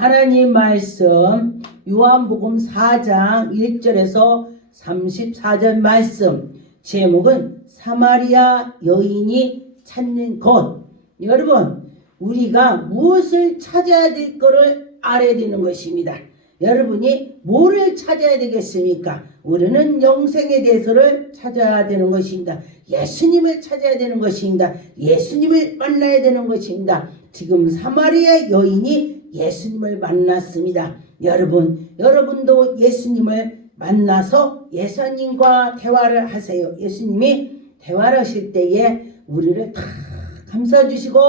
하나님 말씀 요한복음 4장 1절에서 34절 말씀, 제목은 사마리아 여인이 찾는 곳. 여러분, 우리가 무엇을 찾아야 될 거를 알아야 되는 것입니다. 여러분이 뭐를 찾아야 되겠습니까? 우리는 영생에 대해서를 찾아야 되는 것입니다. 예수님을 찾아야 되는 것입니다. 예수님을 만나야 되는 것입니다. 지금 사마리아 여인이 예수님을 만났습니다. 여러분도 예수님을 만나서 예수님과 대화를 하세요. 예수님이 대화를 하실 때에 우리를 다 감싸주시고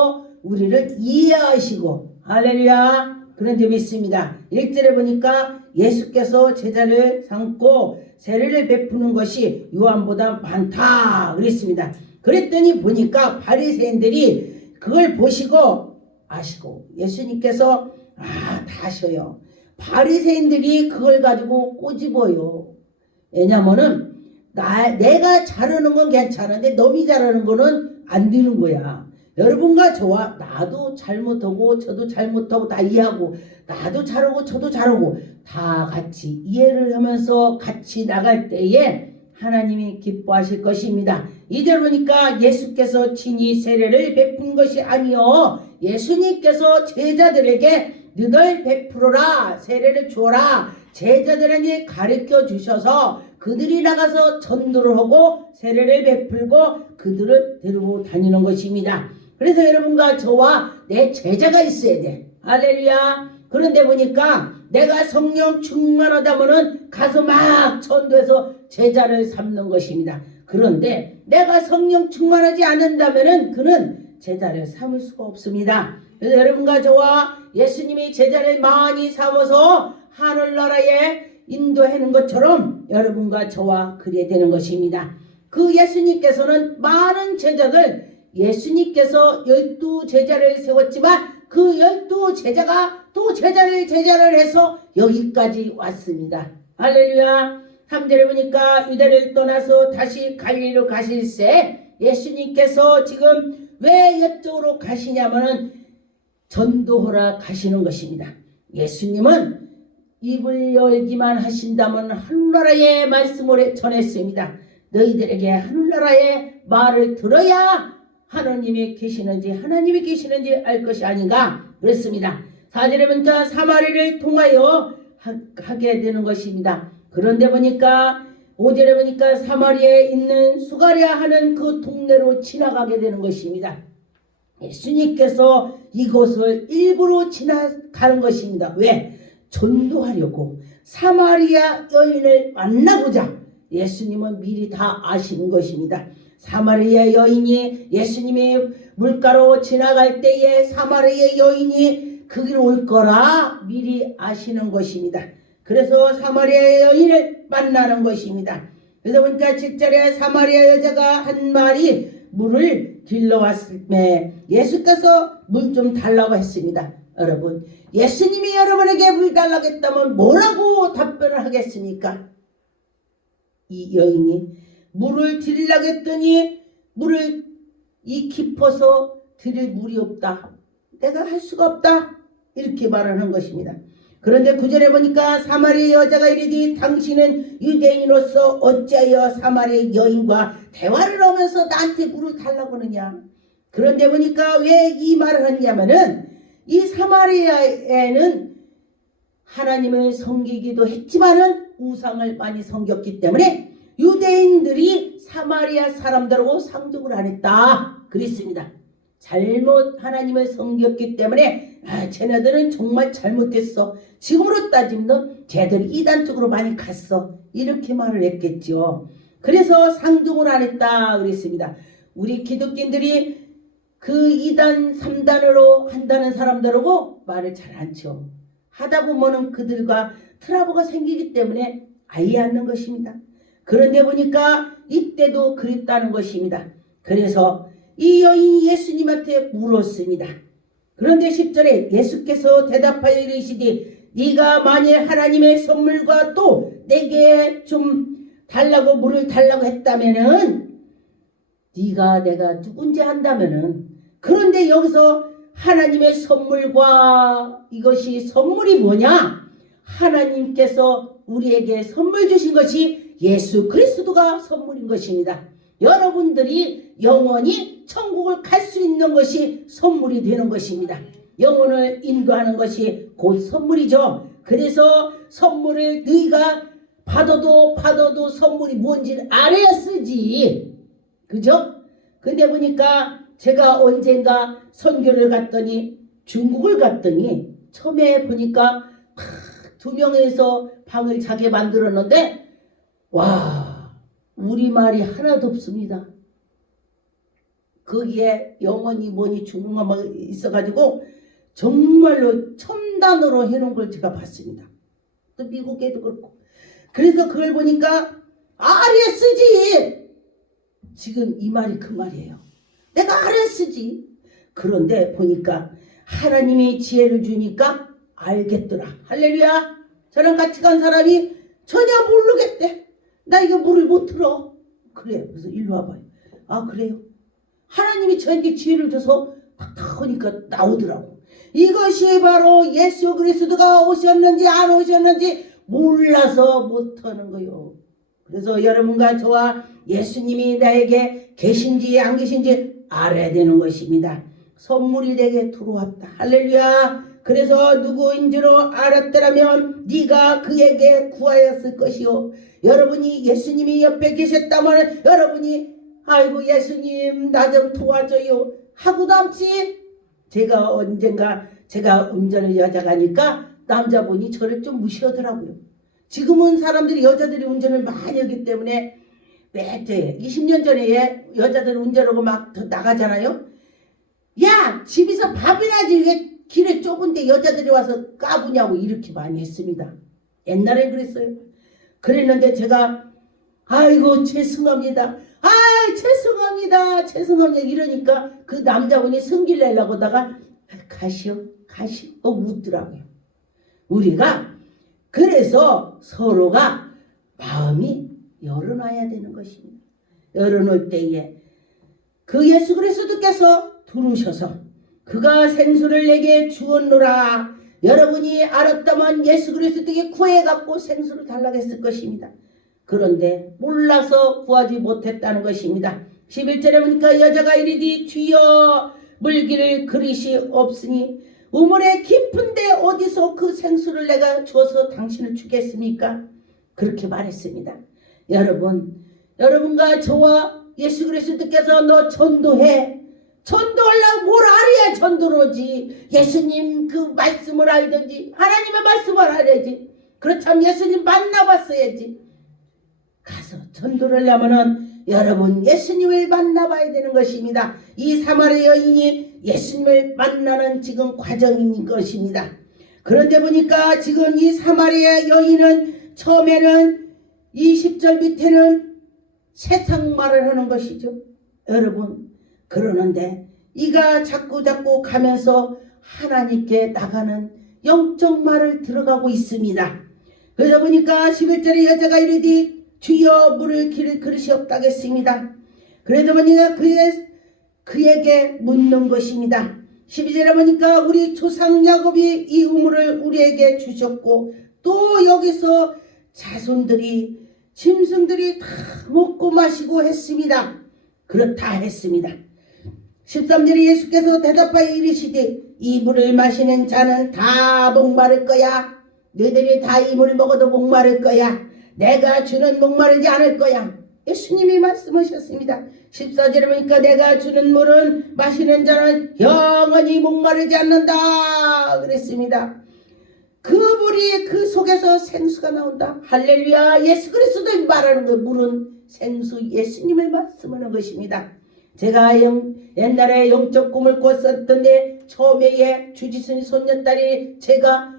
우리를 이해하시고, 할렐루야, 그런 점이 있습니다. 1절에 보니까 예수께서 제자를 삼고 세례를 베푸는 것이 요한보다 많다 그랬습니다. 그랬더니 보니까 바리새인들이 그걸 보시고 아시고, 예수님께서 다 아셔요. 바리새인들이 그걸 가지고 꼬집어요. 왜냐면은 내가 잘하는 건 괜찮은데 너무 잘하는 거는 안 되는 거야. 여러분과 저와 나도 잘못하고 저도 잘못하고 다 이해하고, 나도 잘하고 저도 잘하고 다 같이 이해를 하면서 같이 나갈 때에 하나님이 기뻐하실 것입니다. 이제 보니까 예수께서 친히 세례를 베푼 것이 아니요, 예수님께서 제자들에게 너희들 베풀어라, 세례를 주어라, 제자들에게 가르쳐 주셔서 그들이 나가서 전도를 하고 세례를 베풀고 그들을 데리고 다니는 것입니다. 그래서 여러분과 저와 내 제자가 있어야 돼. 할렐루야. 그런데 보니까 내가 성령 충만하다면은 가서 막 전도해서 제자를 삼는 것입니다. 그런데 내가 성령 충만하지 않는다면은 그는 제자를 삼을 수가 없습니다. 그래서 여러분과 저와 예수님이 제자를 많이 삼아서 하늘나라에 인도하는 것처럼 여러분과 저와 그래야 되는 것입니다. 그 예수님께서는 많은 제자들, 예수님께서 12제자를 세웠지만 그 12제자가 또 제자를 해서 여기까지 왔습니다. 할렐루야. 3절에 보니까 유대를 떠나서 다시 갈릴리로 가실새 예수님께서 지금 왜 이쪽으로 가시냐면은 전도하러 가시는 것입니다. 예수님은 입을 열기만 하신다면 하늘나라의 말씀을 전했습니다. 너희들에게 하늘나라의 말을 들어야 하나님이 계시는지 알 것이 아닌가 그랬습니다. 4절에 보니까 사마리를 통하여 하게 되는 것입니다. 그런데 보니까 5절에 보니까 사마리아에 있는 수가랴 하는 그 동네로 지나가게 되는 것입니다. 예수님께서 이곳을 일부러 지나가는 것입니다. 왜? 전도하려고, 사마리아 여인을 만나고자 예수님은 미리 다 아시는 것입니다. 사마리아 여인이 예수님이 물가로 지나갈 때에 사마리아 여인이 그 길 올 거라 미리 아시는 것입니다. 그래서 사마리아 여인을 만나는 것입니다. 그래서 보니까 7절에 사마리아 여자가 한 말이 물을 길러왔을 때 예수께서 물 좀 달라고 했습니다. 여러분, 예수님이 여러분에게 물 달라고 했다면 뭐라고 답변을 하겠습니까? 이 여인이 물을 드리려고 했더니 물을 깊어서 드릴 물이 없다, 내가 할 수가 없다, 이렇게 말하는 것입니다. 그런데 9절에 보니까 사마리아 여자가 이르되 당신은 유대인으로서 어찌하여 사마리아 여인과 대화를 하면서 나한테 물을 달라고 하느냐. 그런데 보니까 왜 이 말을 하냐면은 이 사마리아에는 하나님을 섬기기도 했지만은 우상을 많이 섬겼기 때문에 유대인들이 사마리아 사람들하고 상종을 안 했다 그랬습니다. 잘못 하나님을 섬겼기 때문에 쟤네들은 정말 잘못했어, 지금으로 따지면 쟤들이 이단 쪽으로 많이 갔어, 이렇게 말을 했겠죠. 그래서 상종을 안 했다 그랬습니다. 우리 기독교인들이 그 2단 3단으로 한다는 사람들하고 말을 잘 안 쳐. 하다 보면은 그들과 트러블가 생기기 때문에 아예 않는 것입니다. 그런데 보니까 이때도 그랬다는 것입니다. 그래서 이 여인이 예수님한테 물었습니다. 그런데 10절에 예수께서 대답하여 이르시되 네가 만일 하나님의 선물과 또 내게 좀 달라고 물을 달라고 했다면은 네가 내가 누군지 한다면은, 그런데 여기서 하나님의 선물과 이것이 선물이 뭐냐? 하나님께서 우리에게 선물 주신 것이 예수 그리스도가 선물인 것입니다. 여러분들이 영원히 천국을 갈 수 있는 것이 선물이 되는 것입니다. 영혼을 인도하는 것이 곧 선물이죠. 그래서 선물을 너희가 받아도 선물이 뭔지를 알아야 쓰지. 그죠? 근데 보니까 제가 언젠가 선교를 갔더니 중국을 갔더니 처음에 보니까 두 명에서 방을 자게 만들었는데 와, 우리말이 하나도 없습니다. 거기에 영어니 뭐니 중국어만 있어가지고 정말로 첨단으로 해놓은 걸 제가 봤습니다. 또 미국에도 그렇고. 그래서 그걸 보니까 알아야 쓰지. 지금 이 말이 그 말이에요. 내가 알아야 쓰지. 그런데 보니까 하나님이 지혜를 주니까 알겠더라. 할렐루야. 저랑 같이 간 사람이 전혀 모르겠대. 나 이거 물을 못 들어. 그래. 그래서 일로 와봐요. 아, 그래요? 하나님이 저에게 지혜를 줘서 탁탁 하니까 나오더라고. 이것이 바로 예수 그리스도가 오셨는지 안 오셨는지 몰라서 못하는 거요. 그래서 여러분과 저와 예수님이 나에게 계신지 안 계신지 알아야 되는 것입니다. 선물이 내게 들어왔다. 할렐루야. 그래서 누구인 줄 알았더라면 네가 그에게 구하였을 것이요. 여러분이 예수님이 옆에 계셨다면 여러분이 아이고 예수님 나 좀 도와줘요 하고 남지. 제가 언젠가 제가 운전을 여자가 하니까 남자분이 저를 좀 무시하더라고요. 지금은 사람들이 여자들이 운전을 많이 하기 때문에 매때 20년 전에 여자들 운전하고 막 나가잖아요. 야 집에서 밥이나 하지 왜 길에 좁은데 여자들이 와서 까부냐고 이렇게 많이 했습니다. 옛날엔 그랬어요. 그랬는데 제가 아이고 죄송합니다. 죄송합니다 이러니까 그 남자분이 승질 내려고 하다가 가시오 웃더라고요. 우리가 그래서 서로가 마음이 열어놔야 되는 것입니다. 열어놓을 때에 그 예수 그리스도께서 들으셔서 그가 생수를 내게 주었노라. 여러분이 알았다면 예수 그리스도께 구해갖고 생수를 달라고 했을 것입니다. 그런데 몰라서 구하지 못했다는 것입니다. 11절에 보니까 여자가 이르되 주여 물기를 그릇이 없으니 우물의 깊은데 어디서 그 생수를 내가 줘서 당신을 주겠습니까? 그렇게 말했습니다. 여러분과 저와 예수 그리스도께서 너 전도해. 전도하려고 뭘 알아야 전도를 하지. 예수님 그 말씀을 알든지 하나님의 말씀을 알아야지. 그렇다면 예수님 만나봤어야지. 가서 전도를 하면은 여러분 예수님을 만나봐야 되는 것입니다. 이 사마리아 여인이 예수님을 만나는 지금 과정인 것입니다. 그런데 보니까 지금 이 사마리아 여인은 처음에는 20절 밑에는 세상 말을 하는 것이죠. 여러분 그러는데 이가 자꾸 가면서 하나님께 나가는 영적 말을 들어가고 있습니다. 그러다 보니까 11절에 여자가 이르되 주여 물을 기를 그릇이 없다겠습니다. 그러다 보니까 그에게 묻는 것입니다. 12절에 보니까 우리 조상 야곱이 이 우물을 우리에게 주셨고 또 여기서 자손들이 짐승들이 다 먹고 마시고 했습니다. 그렇다 했습니다. 13절에 예수께서 대답하여 이르시되 이 물을 마시는 자는 다 목마를 거야. 너희들이 다 이 물 먹어도 목마를 거야. 내가 주는 목마르지 않을 거야. 예수님이 말씀하셨습니다. 14절에 보니까 내가 주는 물은 마시는 자는 영원히 목마르지 않는다 그랬습니다. 그 물이 그 속에서 생수가 나온다. 할렐루야. 예수 그리스도를 말하는 그 물은 생수 예수님을 말씀하는 것입니다. 제가 옛날에 영적 꿈을 꿨었던데 처음에 주지순 손녀딸이 제가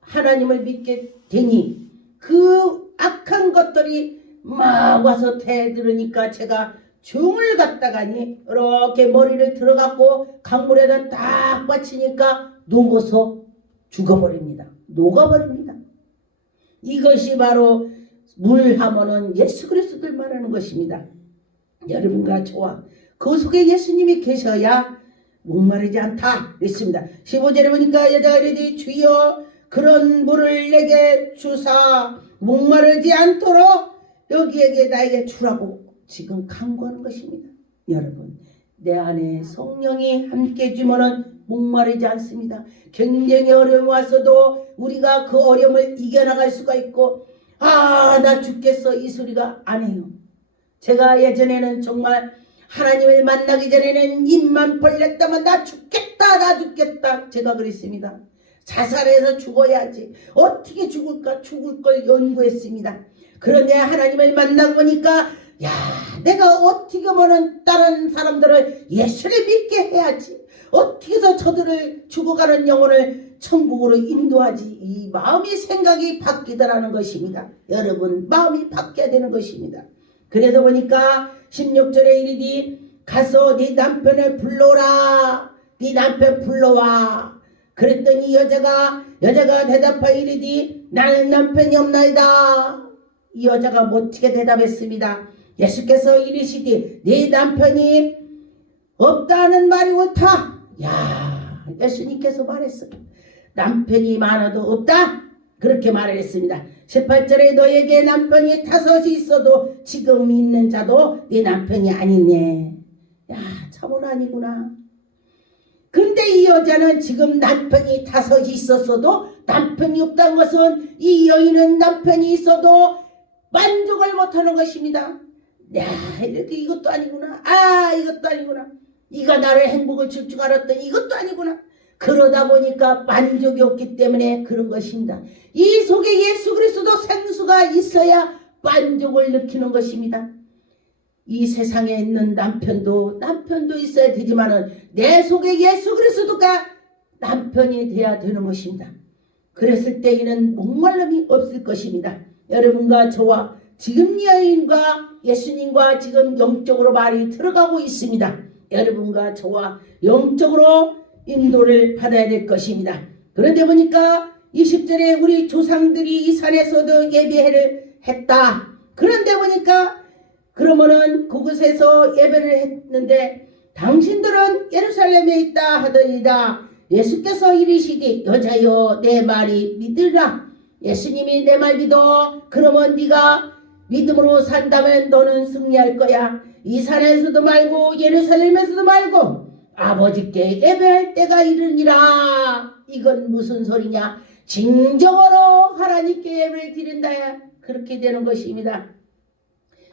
하나님을 믿게 되니 그 악한 것들이 막 와서 대들으니까 제가 중을 갔다가니 이렇게 머리를 들어갖고 강물에다 딱 받치니까 녹아서 죽어버립니다. 녹아버립니다. 이것이 바로 물 하면은 예수 그리스도를 말하는 것입니다. 여러분과 저와 그 속에 예수님이 계셔야 목마르지 않다 그랬습니다. 15절에 보니까 여자가 이르되 주여 그런 물을 내게 주사 목마르지 않도록 여기에게 나에게 주라고 지금 간구하는 것입니다. 여러분, 내 안에 성령이 함께 주면은 목마르지 않습니다. 굉장히 어려움이 왔어도 우리가 그 어려움을 이겨나갈 수가 있고, 나 죽겠어 이 소리가 아니에요. 제가 예전에는 정말 하나님을 만나기 전에는 입만 벌렸다면 나 죽겠다 제가 그랬습니다. 자살해서 죽어야지, 어떻게 죽을까, 죽을 걸 연구했습니다. 그런데 하나님을 만나고 보니까 내가 어떻게 보면 다른 사람들을 예수를 믿게 해야지, 어떻게 해서 저들을 죽어가는 영혼을 천국으로 인도하지, 이 마음이 생각이 바뀌더라는 것입니다. 여러분, 마음이 바뀌어야 되는 것입니다. 그래서 보니까 16절에 이르디 가서 네 남편을 불러라, 네 남편 불러와. 그랬더니 여자가 대답하여 이르디 나는 남편이 없나이다. 이 여자가 멋지게 대답했습니다. 예수께서 이르시되 네 남편이 없다는 말이 옳다. 예수님께서 말했어요. 남편이 많아도 없다, 그렇게 말을 했습니다. 18절에 너에게 남편이 5이 있어도 지금 있는 자도 네 남편이 아니네. 참으로 아니구나. 근데 이 여자는 지금 남편이 5이 있었어도 남편이 없다는 것은 이 여인은 남편이 있어도 만족을 못하는 것입니다. 이렇게 이것도 아니구나. 이것도 아니구나. 이가 나를 행복을 줄 줄 알았더니 이것도 아니구나. 그러다 보니까 만족이 없기 때문에 그런 것입니다. 이 속에 예수 그리스도 생수가 있어야 만족을 느끼는 것입니다. 이 세상에 있는 남편도 있어야 되지만은 내 속에 예수 그리스도가 남편이 돼야 되는 것입니다. 그랬을 때에는 목말름이 없을 것입니다. 여러분과 저와 지금 여인과 예수님과 지금 영적으로 말이 들어가고 있습니다. 여러분과 저와 영적으로 인도를 받아야 될 것입니다. 그런데 보니까 20절에 우리 조상들이 이 산에서도 예배를 했다. 그런데 보니까 그러면은 그곳에서 예배를 했는데 당신들은 예루살렘에 있다 하더이다. 예수께서 이르시되 여자여 내 말이 믿으라. 예수님이 내 말 믿어. 그러면 네가 믿음으로 산다면 너는 승리할 거야. 이 산에서도 말고 예루살렘에서도 말고 아버지께 예배할 때가 이르니라. 이건 무슨 소리냐? 진정으로 하나님께 예배를 드린다야 그렇게 되는 것입니다.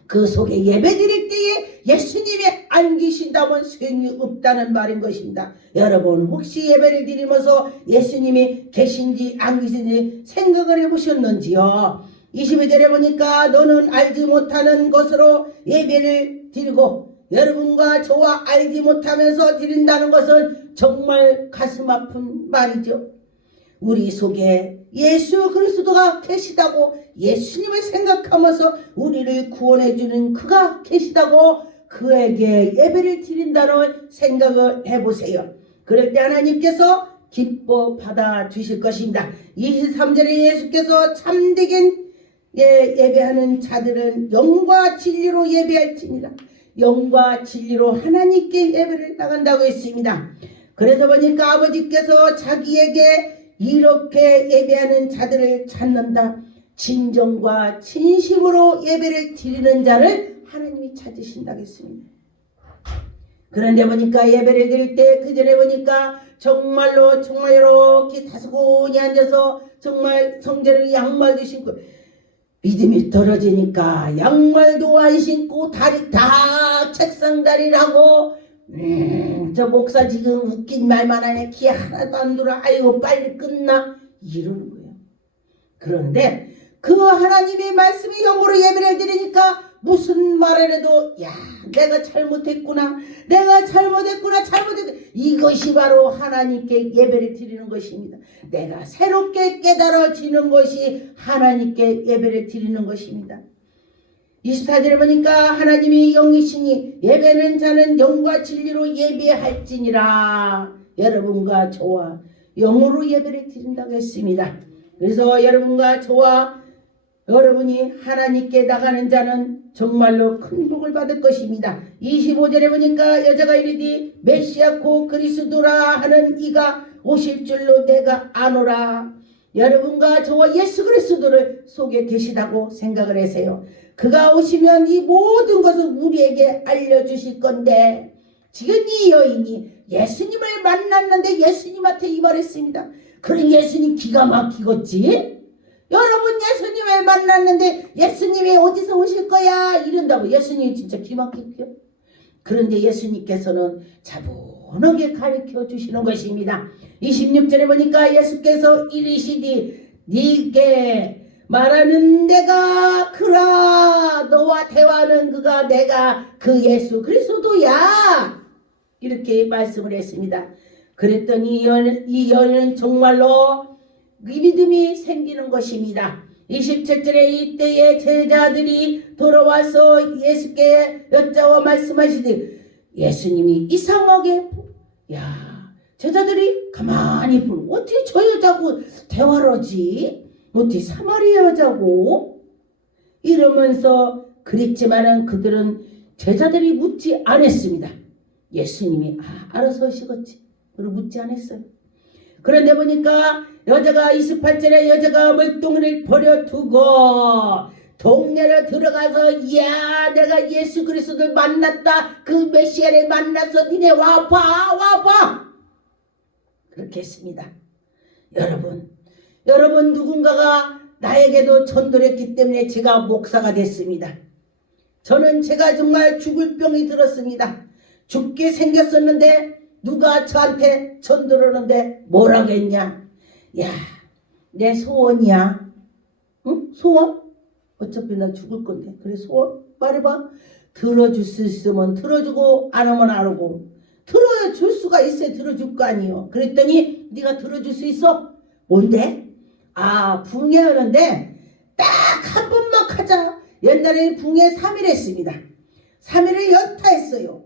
그 속에 예배 드릴 때에 예수님이 안 계신다면 소용이 없다는 말인 것입니다. 여러분, 혹시 예배를 드리면서 예수님이 계신지 안 계신지 생각을 해보셨는지요? 22절에 보니까 너는 알지 못하는 것으로 예배를 드리고, 여러분과 저와 알지 못하면서 드린다는 것은 정말 가슴 아픈 말이죠. 우리 속에 예수 그리스도가 계시다고, 예수님을 생각하면서 우리를 구원해주는 그가 계시다고 그에게 예배를 드린다는 생각을 해보세요. 그럴 때 하나님께서 기뻐 받아주실 것입니다. 23절에 예수께서 참되게 예배하는 자들은 영과 진리로 예배할지니라. 영과 진리로 하나님께 예배를 나간다고 했습니다. 그래서 보니까 아버지께서 자기에게 이렇게 예배하는 자들을 찾는다. 진정과 진심으로 예배를 드리는 자를 하나님이 찾으신다고 했습니다. 그런데 보니까 예배를 드릴 때 그 전에 보니까 정말 이렇게 다소곳이 앉아서 정말 성전에 양말도 신고, 믿음이 떨어지니까 양말도 안 신고 다리 다 책상 다리를 하고, 저 목사 지금 웃긴 말만 하네, 기 하나도 안 돌아, 아이고 빨리 끝나, 이러는 거예요. 그런데 그 하나님의 말씀이 영으로 예배를 드리니까 무슨 말을 해도 내가 잘못했구나, 이것이 바로 하나님께 예배를 드리는 것입니다. 내가 새롭게 깨달아지는 것이 하나님께 예배를 드리는 것입니다. 24절에 보니까 하나님이 영이시니 예배는 자는 영과 진리로 예배할지니라. 여러분과 저와 영으로 예배를 드린다고 했습니다. 그래서 여러분과 저와 여러분이 하나님께 나가는 자는 정말로 큰 복을 받을 것입니다. 25절에 보니까 여자가 이르되 메시아 곧 그리스도라 하는 이가 오실 줄로 내가 아노라. 여러분과 저와 예수 그리스도를 속에 계시다고 생각을 하세요. 그가 오시면 이 모든 것을 우리에게 알려주실 건데, 지금 이 여인이 예수님을 만났는데 예수님한테 이 말했습니다. 그럼 예수님 기가 막히겠지? 여러분, 예수님을 만났는데 예수님이 어디서 오실 거야? 이런다고. 예수님이 진짜 기막힐게요. 그런데 예수님께서는 차분하게 가르쳐 주시는 것입니다. 26절에 보니까 예수께서 이르시되 네게 말하는 내가 그라. 너와 대화하는 그가 내가 그 예수 그리스도야. 이렇게 말씀을 했습니다. 그랬더니 이 여인은 정말로 이 믿음이 생기는 것입니다. 27절에 이때에 제자들이 돌아와서 예수께 여짜와 말씀하시되, 예수님이 이상하게, 제자들이 가만히 어떻게 저 여자고 대화를 하지? 어떻게 사마리아 여자고? 이러면서 그랬지만은 그들은 제자들이 묻지 않았습니다. 예수님이 알아서 하시겠지. 그리고 묻지 않았어요. 그런데 보니까 여자가 28절에 여자가 물동이를 버려두고 동네로 들어가서 내가 예수 그리스도를 만났다. 그 메시아를 만나서 니네 와봐. 그렇게 했습니다. 여러분 누군가가 나에게도 전도를 했기 때문에 제가 목사가 됐습니다. 저는 제가 정말 죽을 병이 들었습니다. 죽게 생겼었는데 누가 저한테 전도를 하는데 뭐라고 했냐? 내 소원이야. 응? 소원? 어차피 나 죽을 건데. 그래, 소원? 말해봐. 들어줄 수 있으면 들어주고 안 하면 안 하고. 들어줄 수가 있어야 들어줄 거 아니요. 그랬더니 네가 들어줄 수 있어? 뭔데? 붕해하는데 딱 한 번만 가자. 옛날에 붕해 3일 했습니다. 3일을 연타했어요.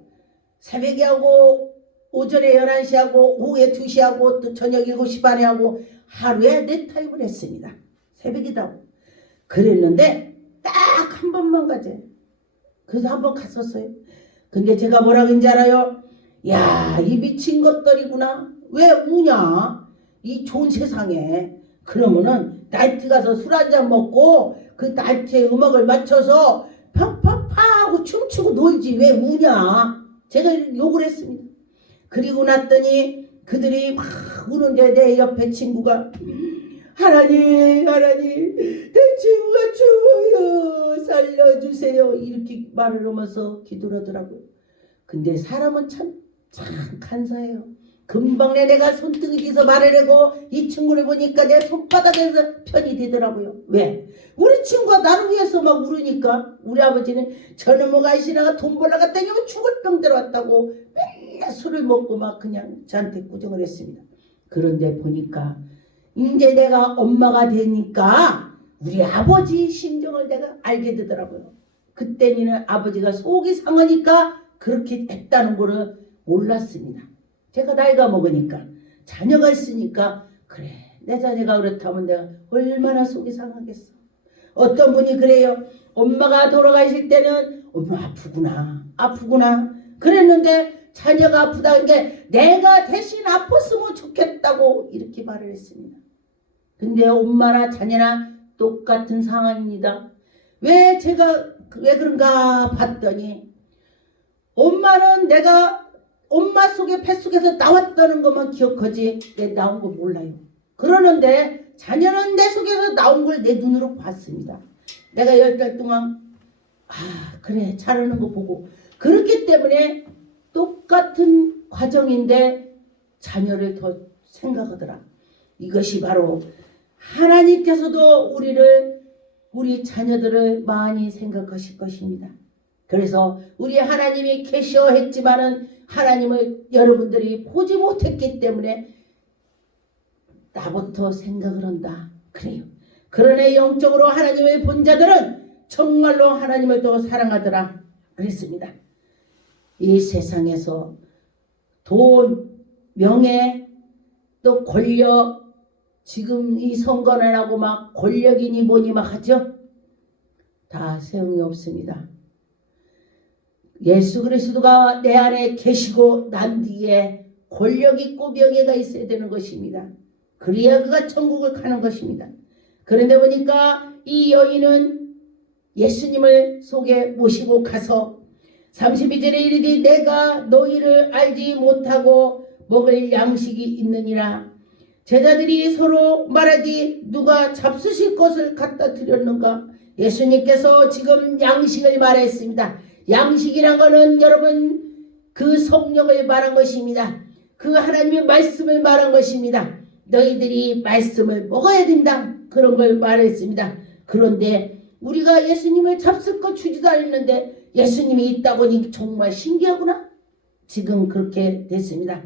새벽에 하고 오전에 11시 하고 오후에 2시 하고 또 저녁 7시 반에 하고 하루에 4타임을 했습니다. 새벽이다고. 그랬는데 딱 한 번만 가자. 그래서 한 번 갔었어요. 근데 제가 뭐라고 했는지 알아요? 이 미친 것들이구나. 왜 우냐? 이 좋은 세상에. 그러면은 나이트 가서 술 한잔 먹고 그 나이트에 음악을 맞춰서 팡팡팡 하고 춤추고 놀지 왜 우냐? 제가 욕을 했습니다. 그리고 났더니 그들이 막 우는데 내 옆에 친구가 하나님 내 친구가 죽어요 살려주세요 이렇게 말을 하면서 기도를 하더라고요. 근데 사람은 참 간사해요. 금방 내가 손등에 뒤서 말을 하고 이 친구를 보니까 내 손바닥에서 편이 되더라고요. 왜? 우리 친구가 나를 위해서 막 울으니까. 우리 아버지는 저놈의 신하가 돈 벌러 갔더니 죽을 병 들어왔다고 맨날 술을 먹고 막 그냥 저한테 꾸정을 했습니다. 그런데 보니까 이제 내가 엄마가 되니까 우리 아버지 심정을 내가 알게 되더라고요. 그때는 아버지가 속이 상하니까 그렇게 했다는 거를 몰랐습니다. 제가 나이가 먹으니까 자녀가 있으니까 그래 내 자녀가 그렇다면 내가 얼마나 속이 상하겠어. 어떤 분이 그래요. 엄마가 돌아가실 때는 엄마 아프구나 그랬는데 자녀가 아프다는 게 내가 대신 아팠으면 좋겠다고 이렇게 말을 했습니다. 근데 엄마나 자녀나 똑같은 상황입니다. 왜 그런가 봤더니 엄마는 내가 엄마 속에 뱃속에서 나왔다는 것만 기억하지 내 나온 거 몰라요. 그러는데 자녀는 내 속에서 나온 걸 내 눈으로 봤습니다. 내가 10달 동안 그래 잘하는 거 보고 그렇기 때문에 똑같은 과정인데 자녀를 더 생각하더라. 이것이 바로 하나님께서도 우리 자녀들을 많이 생각하실 것입니다. 그래서 우리 하나님이 계셔 했지만은 하나님을 여러분들이 보지 못했기 때문에 나부터 생각을 한다. 그래요. 그러네 영적으로 하나님을 본 자들은 정말로 하나님을 또 사랑하더라. 그랬습니다. 이 세상에서 돈, 명예, 또 권력, 지금 이 선거를 하고 막 권력이니 뭐니 막 하죠. 다 소용이 없습니다. 예수 그리스도가 내 안에 계시고 난 뒤에 권력 있고 명예가 있어야 되는 것입니다. 그래야 그가 천국을 가는 것입니다. 그런데 보니까 이 여인은 예수님을 속에 모시고 가서 32절에 이르되 내가 너희를 알지 못하고 먹을 양식이 있느니라. 제자들이 서로 말하지 누가 잡수실 것을 갖다 드렸는가. 예수님께서 지금 양식을 말했습니다. 양식이란 것은 여러분 그 성령을 말한 것입니다. 그 하나님의 말씀을 말한 것입니다. 너희들이 말씀을 먹어야 된다. 그런 걸 말했습니다. 그런데 우리가 예수님을 잡술 것 주지도 않았는데 예수님이 있다고 하니 정말 신기하구나. 지금 그렇게 됐습니다.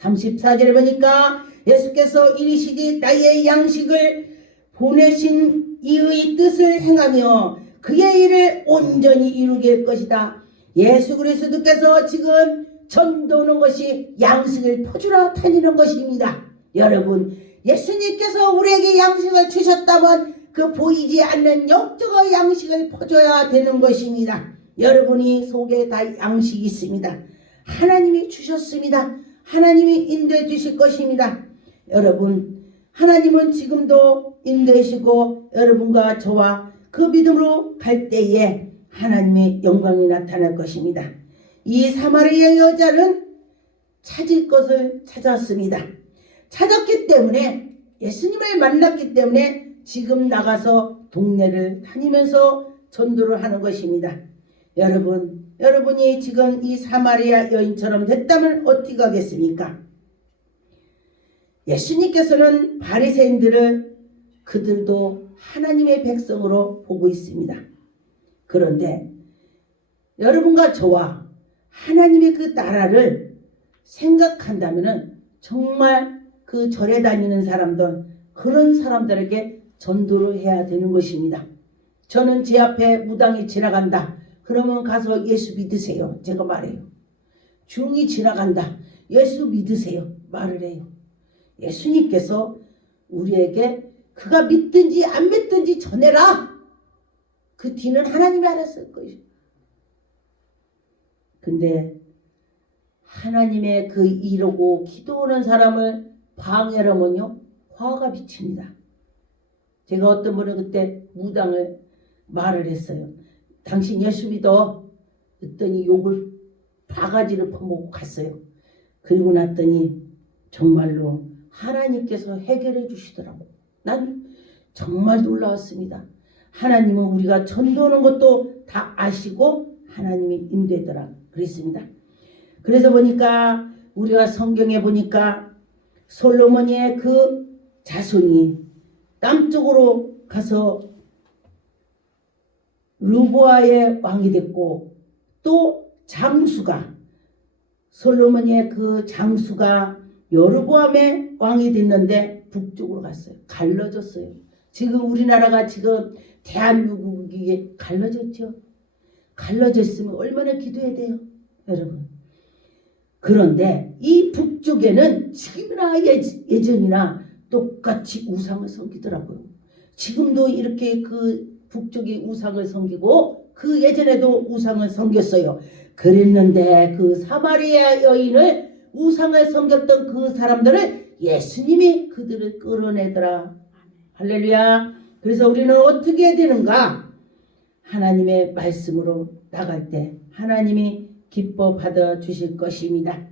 34절에 보니까 예수께서 이르시되 나의 양식을 보내신 이의 뜻을 행하며 그의 일을 온전히 이루게 할 것이다. 예수 그리스도께서 지금 전도하는 것이 양식을 퍼주러 다니는 것입니다. 여러분 예수님께서 우리에게 양식을 주셨다면 그 보이지 않는 영적인 양식을 퍼줘야 되는 것입니다. 여러분이 속에 다 양식이 있습니다. 하나님이 주셨습니다. 하나님이 인도해 주실 것입니다. 여러분 하나님은 지금도 인도하시고 여러분과 저와 그 믿음으로 갈 때에 하나님의 영광이 나타날 것입니다. 이 사마리아 여자는 찾을 것을 찾았습니다. 찾았기 때문에 예수님을 만났기 때문에 지금 나가서 동네를 다니면서 전도를 하는 것입니다. 여러분이 지금 이 사마리아 여인처럼 됐다면 어떻게 하겠습니까? 예수님께서는 바리새인들을 그들도 하나님의 백성으로 보고 있습니다. 그런데 여러분과 저와 하나님의 그 나라를 생각한다면 정말 그 절에 다니는 사람들 그런 사람들에게 전도를 해야 되는 것입니다. 저는 제 앞에 무당이 지나간다. 그러면 가서 예수 믿으세요. 제가 말해요. 중이 지나간다. 예수 믿으세요. 말을 해요. 예수님께서 우리에게 그가 믿든지 안 믿든지 전해라. 그 뒤는 하나님이 알았을 것이요. 근데 하나님의 그 이러고 기도하는 사람을 방해하면요 화가 비칩니다. 제가 어떤 분은 그때 무당을 말을 했어요. 당신 예수 믿어. 그랬더니 욕을 바가지를 퍼먹고 갔어요. 그리고 났더니 정말로 하나님께서 해결해 주시더라고. 난 정말 놀라웠습니다. 하나님은 우리가 전도하는 것도 다 아시고 하나님이 인도하더라 그랬습니다. 그래서 보니까 우리가 성경에 보니까 솔로몬의 그 자손이 남쪽으로 가서 르보아의 왕이 됐고 또 장수가 솔로몬의 그 장수가 여로보암의 왕이 됐는데 북쪽으로 갔어요. 갈라졌어요. 지금 우리나라가 지금 대한민국이 갈라졌죠. 갈라졌으면 얼마나 기도해야 돼요, 여러분. 그런데 이 북쪽에는 지금이나 예전이나 똑같이 우상을 섬기더라고요. 지금도 이렇게 그 북쪽이 우상을 섬기고 그 예전에도 우상을 섬겼어요. 그랬는데 그 사마리아 여인을 우상을 섬겼던 그 사람들을 예수님이 그들을 끌어내더라. 할렐루야. 그래서 우리는 어떻게 해야 되는가? 하나님의 말씀으로 나갈 때 하나님이 기뻐 받아 주실 것입니다.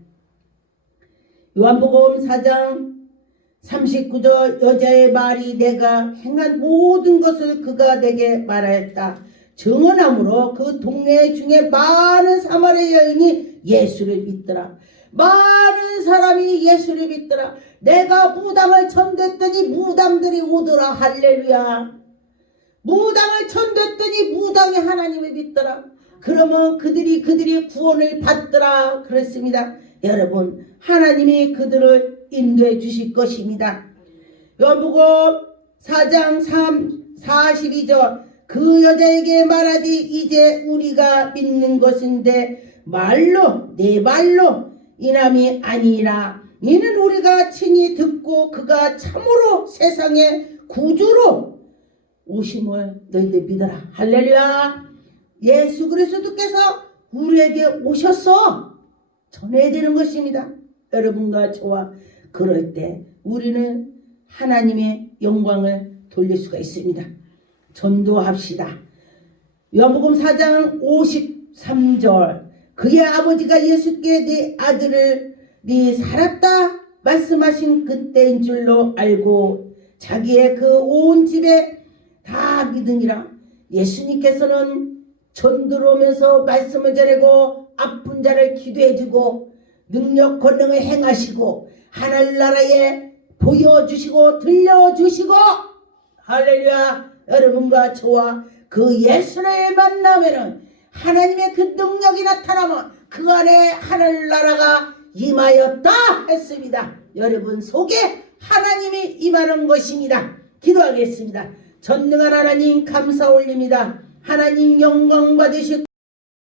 요한복음 4장 39절 여자의 말이 내가 행한 모든 것을 그가 내게 말하였다. 증언함으로 그 동네 중에 많은 사마리아 여인이 예수를 믿더라. 많은 사람이 예수를 믿더라. 내가 무당을 전도했더니 무당들이 오더라. 할렐루야. 무당을 전도했더니 무당이 하나님을 믿더라. 그러면 그들이 구원을 받더라. 그렇습니다. 여러분 하나님이 그들을 인도해 주실 것입니다. 요한복음 4장 42절 그 여자에게 말하디 이제 우리가 믿는 것인데 말로 내 말로 이남이 아니라 이는 우리가 친히 듣고 그가 참으로 세상의 구주로 오심을 너희들 믿어라. 할렐루야. 예수 그리스도께서 우리에게 오셔서 전해야 되는 것입니다. 여러분과 저와 그럴 때 우리는 하나님의 영광을 돌릴 수가 있습니다. 전도합시다. 요한복음 4장 53절 그의 아버지가 예수께 네 아들을 네 살았다 말씀하신 그때인 줄로 알고 자기의 그 온 집에 다 믿으니라. 예수님께서는 전도를 오면서 말씀을 전하고 아픈 자를 기도해주고 능력 권능을 행하시고 하늘나라에 보여주시고 들려주시고 할렐루야. 여러분과 저와 그 예수를 만나면은 하나님의 그 능력이 나타나면 그 안에 하늘나라가 임하였다 했습니다. 여러분 속에 하나님이 임하는 것입니다. 기도하겠습니다. 전능한 하나님 감사 올립니다. 하나님 영광 받으시고